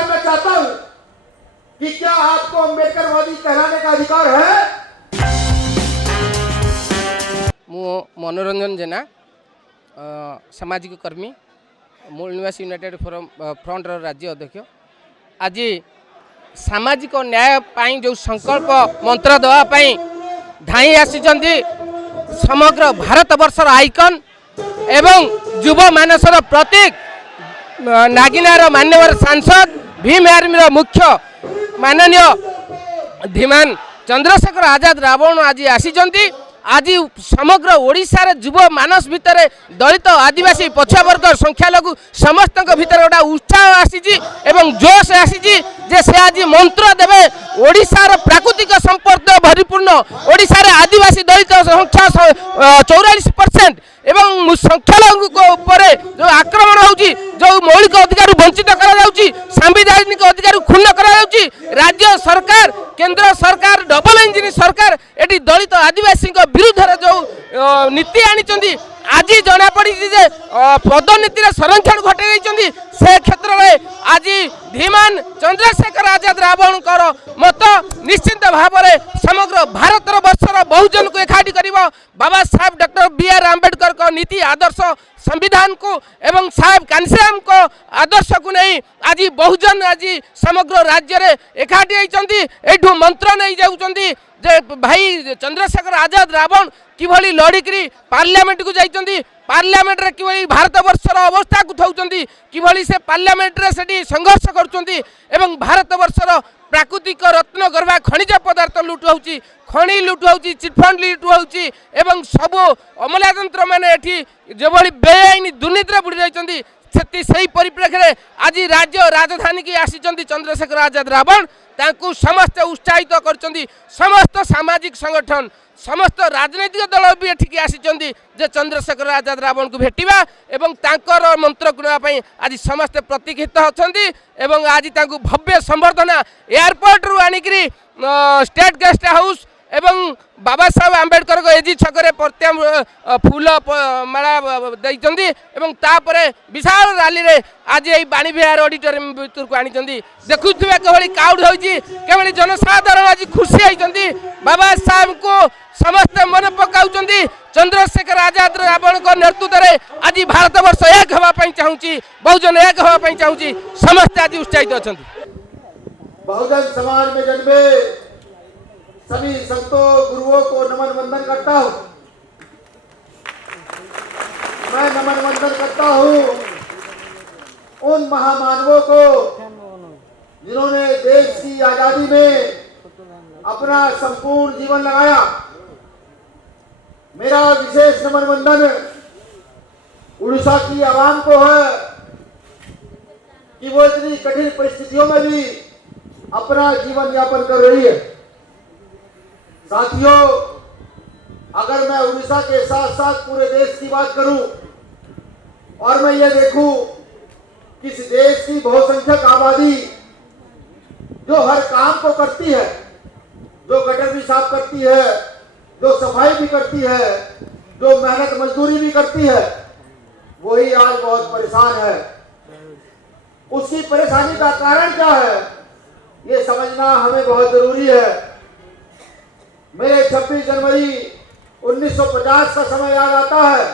जानना चाहता हूं कि क्या आपको अम्बेडकरवादी कहलाने का अधिकार है? मु मनोरंजन जेना सामाजिक कर्मी मूल निवासी यूनाइटेड फोरम फ्रंट राज्य अध्यक्ष। आज सामाजिक न्याय पाई जो संकल्प मंत्र देवाई धाई आसी समग्र भारत वर्षर आइकन एवं युव मानसर प्रतीक नागिनार मान्यवर सांसद भीम आर्मी मुख्य माननीय धीमान चंद्रशेखर आजाद रावण आज आसी आज समग्र ओडिशा रे युव मानस भितर दलित आदिवासी पछुआ वर्ग संख्यालघु समस्त भितर गोटा उत्साह आसी एवं जोश आसी जे से आज मंत्र देवे ओडिशा रे प्राकृतिक संपद भरिपूर्ण ओडिशा रे आदिवासी दलित संख्या 44% एवं संख्यालघु ऊपर जो आक्रमण होउची जो मौलिक अधिकार वंचित करा जाउची संवैधानिक अधिकार क्षुण्ण करा जाउची राज्य सरकार केंद्र सरकार डबल इंजिन सरकार एटी दलित आदिवासी विरुद्ध जो नीति आनी आज जना पड़ी जे पदोन्नति संरक्षण घटाई से क्षेत्र में आज धीमान चंद्रशेखर आजाद रावण मत निश्चिंत भाव में समग्र भारत वर्षर बहुजन को एकाठी कर बाबा साहेब डॉक्टर बी.आर. आंबेडकर को नीति आदर्श संविधान को एवं साहेब कांसीराम को आदर्श को नहीं आज बहुजन आज समग्र राज्य में एकाठी होती एठू मंत्र नहीं जाऊँगी जे भाई चंद्रशेखर आजाद रावण किभली लड़िकी पार्लियामेंट को जाइछंती पार्लियामेंट रे किभली भारत वर्षर अवस्था को थौछंती किभली से पार्लियामेंट रे सेठी संघर्ष करछंती एवं भारत वर्षर प्राकृतिक रत्न गर्भा खनिज पदार्थ लुट होउची खनि लुट होउची चिटफंड लुट होउची एवं सब अमलातंत्र माने एठी जेभली बेआईन दुर्नीति रे बुड़ी जाइछंती से परिप्रेक्षी आज राज्य राजधानी की आसी चंद्रशेखर आजाद रावण तांकू समस्त उत्साहित कर समस्त सामाजिक संगठन समस्त राजनैतिक दल भी एठिकी आसी जे चंद्रशेखर आजाद रावण को भेटिबा एवं तांकर मंत्र गुणापी आज समस्त प्रतीक्षित अछंती एवं आज तांकू भव्य संबर्धना एयरपोर्ट रु आनिकरी स्टेट गेस्ट हाउस एवं बाबा साहेब आंबेडकर को एजी छकरे प्रत्याम फूल माला देइचंदी एवं तापरे विशाल रैली रे आज एई बाणी विहार ऑडिटोरियम भीतर को आनिचंदी देखुथबे केवली काउड होइची केवली जनसाधारण आज खुशी होइचंदी बाबा साहेब को समस्त मन पकाउचंदी चंद्रशेखर आजाद रावण को नेतृत्व रे आज भारत वर्ष एक हवा पई चाहूची बहुजन एक हवा पई चाहूची समस्त आज उत्साहित अछंती। बहुजन समाज में जन्मे सभी संतों गुरुओं को नमन वंदन करता हूँ। मैं नमन वंदन करता हूँ उन महामानवों को जिन्होंने देश की आजादी में अपना संपूर्ण जीवन लगाया। मेरा विशेष नमन वंदन उड़ीसा की आवाम को है कि वो इतनी कठिन परिस्थितियों में भी अपना जीवन यापन कर रही है। साथियों, अगर मैं उड़ीसा के साथ साथ पूरे देश की बात करूं और मैं ये देखूं कि इस देश की बहुसंख्यक आबादी जो हर काम को करती है, जो गटर भी साफ करती है, जो सफाई भी करती है, जो मेहनत मजदूरी भी करती है, वही आज बहुत परेशान है। उसकी परेशानी का कारण क्या है, ये समझना हमें बहुत जरूरी है। मेरे 26 जनवरी 1950 का समय याद आता है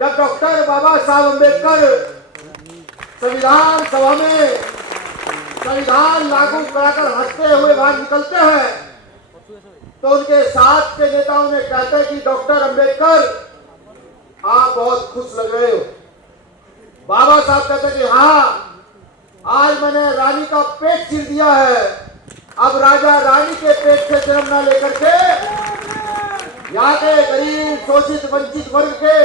जब डॉक्टर बाबा साहब अम्बेडकर संविधान सभा में संविधान लागू कराकर हंसते हुए बाहर निकलते हैं तो उनके साथ के नेताओं ने कहते हैं कि डॉक्टर अम्बेडकर आप बहुत खुश लग रहे हो। बाबा साहब कहते हैं कि हाँ, आज मैंने रानी का पेट चीर दिया है, अब राजा रानी के पेट से जन्म न लेकर के यहाँ के गरीब शोषित वंचित वर्ग के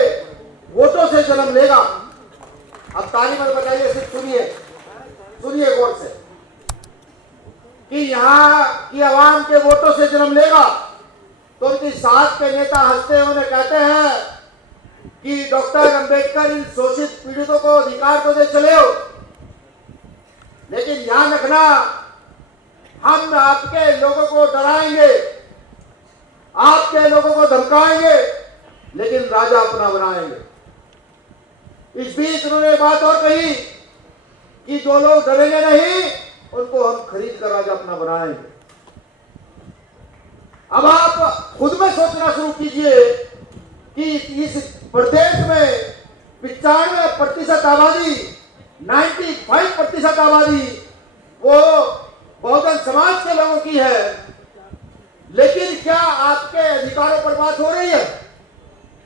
वोटों से जन्म लेगा। अब ताली मत बताइए, सिर्फ सुनिए गौर से कि यहाँ की आवाम के वोटों से जन्म लेगा। तो उनकी साथ के नेता हंसते हुए कहते हैं कि डॉक्टर अम्बेडकर इन शोषित पीड़ितों को अधिकार तो दे चले हो, लेकिन ध्यान रखना हम आपके लोगों को डराएंगे, आपके लोगों को धमकाएंगे, लेकिन राजा अपना बनाएंगे। इस बीच उन्होंने बात और कही कि जो लोग डरेंगे नहीं उनको हम खरीद कर आज अपना बनाएंगे। अब आप खुद में सोचना शुरू कीजिए कि इस प्रदेश में 95% आबादी, 95% आबादी वो बहुजन समाज के लोगों की है, लेकिन क्या आपके अधिकारों पर बात हो रही है?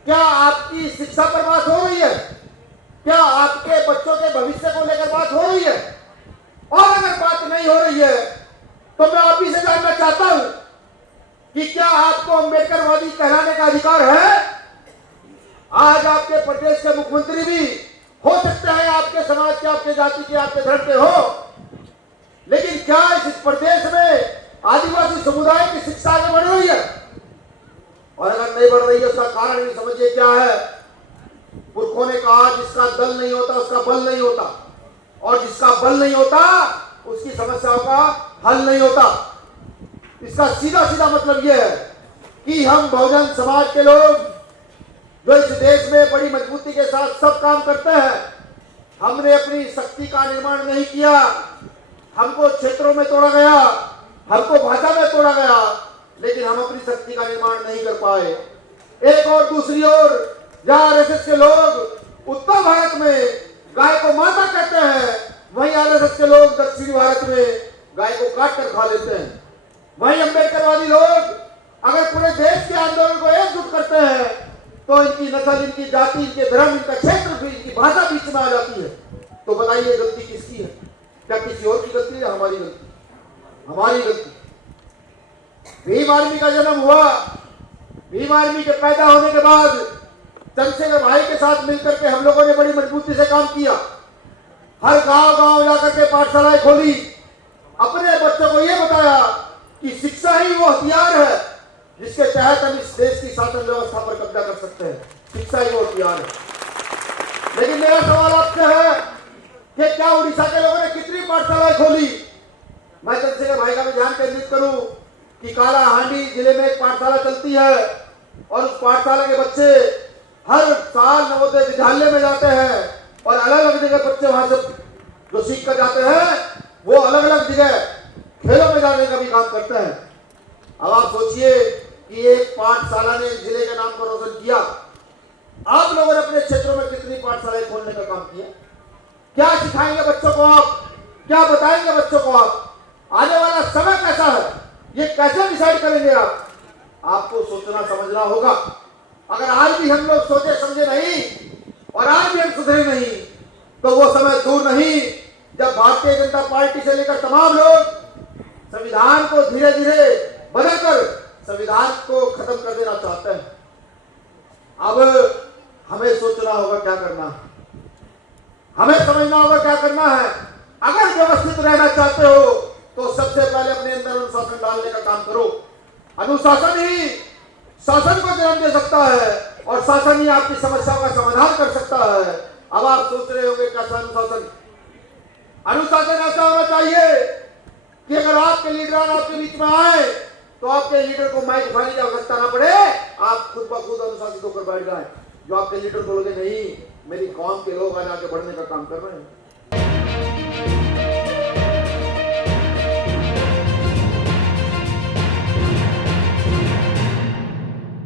क्या आपकी शिक्षा पर बात हो रही है? क्या आपके बच्चों के भविष्य को लेकर बात हो रही है? और अगर बात नहीं हो रही है तो मैं आप ही से जानना चाहता हूं कि क्या आपको अम्बेडकरवादी कहलाने का अधिकार है? आज आपके प्रदेश के मुख्यमंत्री भी हो सकते हैं आपके समाज के, आपके जाति के, आपके धर्म के हो, लेकिन क्या इस प्रदेश में आदिवासी समुदाय की शिक्षा आगे बढ़ रही है? और अगर नहीं बढ़ रही है उसका कारण भी समझिए क्या है। पुरखों ने कहा जिसका दल नहीं होता उसका बल नहीं होता, और जिसका बल नहीं होता उसकी समस्याओं का हल नहीं होता। इसका सीधा सीधा मतलब यह है कि हम बहुजन समाज के लोग जो इस देश में बड़ी मजबूती के साथ सब काम करते हैं, हमने अपनी शक्ति का निर्माण नहीं किया। हमको क्षेत्रों में तोड़ा गया, हमको भाषा में तोड़ा गया, लेकिन हम अपनी शक्ति का निर्माण नहीं कर पाए। एक और दूसरी ओर जहां आरएसएस के लोग उत्तर भारत में गाय को माता कहते हैं, वहीं आरएसएस के लोग दक्षिण भारत में गाय को काट कर खा लेते हैं। वहीं अम्बेडकरवादी लोग अगर पूरे देश के आंदोलन को एकजुट करते हैं तो इनकी नस्ल, इनकी जाति, इनके धर्म, इनका क्षेत्र भी, इनकी भाषा बीच में आ जाती है। तो बताइए गलती किसकी है? क्या किसी और की गलती है? हमारी गलती, हमारी गलती। भीम आर्मी का जन्म हुआ, भीम आर्मी के पैदा होने के बाद चंद्रशेखर भाई के साथ मिलकर के हम लोगों ने बड़ी मजबूती से काम किया। हर गांव गांव जाकर के पाठशालाएं खोली, अपने बच्चों को यह बताया कि शिक्षा ही वो हथियार है जिसके तहत हम इस देश की शासन व्यवस्था पर कब्जा कर सकते हैं। शिक्षा ही वो हथियार है। लेकिन मेरा सवाल आपसे है कि क्या उड़ीसा के लोगों ने कितनी पाठशालाएं खोली? मैं चंद्रशेखर भाई का भी ध्यान केंद्रित करूं कि कालाहांडी जिले में एक पाठशाला चलती है और उस पाठशाला के बच्चे हर साल नवोदय विद्यालय में जाते हैं और अलग अलग जगह बच्चे वहां से जो सीख कर जाते हैं वो अलग अलग जगह खेलों में जाने का भी काम करते हैं। अब आप सोचिए कि एक पाठशाला ने जिले के नाम को रोशन किया। आप लोगों ने अपने क्षेत्रों में कितनी पाठशालाएं खोलने का काम किया? क्या सिखाएंगे बच्चों को आप? क्या बताएंगे बच्चों को आप? आने वाला समय कैसा है ये कैसे डिसाइड करेंगे आप? आपको सोचना समझना होगा। अगर आज भी हम लोग सोचे समझे नहीं और आज भी हम सुधरे नहीं तो वो समय दूर नहीं जब भारतीय जनता पार्टी से लेकर तमाम लोग संविधान को धीरे धीरे बदलकर संविधान को खत्म कर देना चाहते हैं। अब हमें सोचना होगा क्या करना है, हमें समझना होगा क्या करना है। अगर व्यवस्थित रहना चाहते हो तो सबसे पहले अपने अंदर अनुशासन डालने का काम करो। अनुशासन ही शासन को जन्म दे सकता है और शासन ही आपकी समस्याओं का समाधान कर सकता है। अब आप सोच रहे होंगे कैसा अनुशासन? अनुशासन ऐसा होना चाहिए कि अगर आपके लीडर आपके बीच में आए तो आपके लीडर को माइक उठाने की आवश्यकता ना पड़े, आप खुद ब खुद अनुशासित होकर बैठ जाए। जो आपके लीडर बोलोगे नहीं मेरी कौम के लोग आज आगे बढ़ने का काम कर रहे हैं,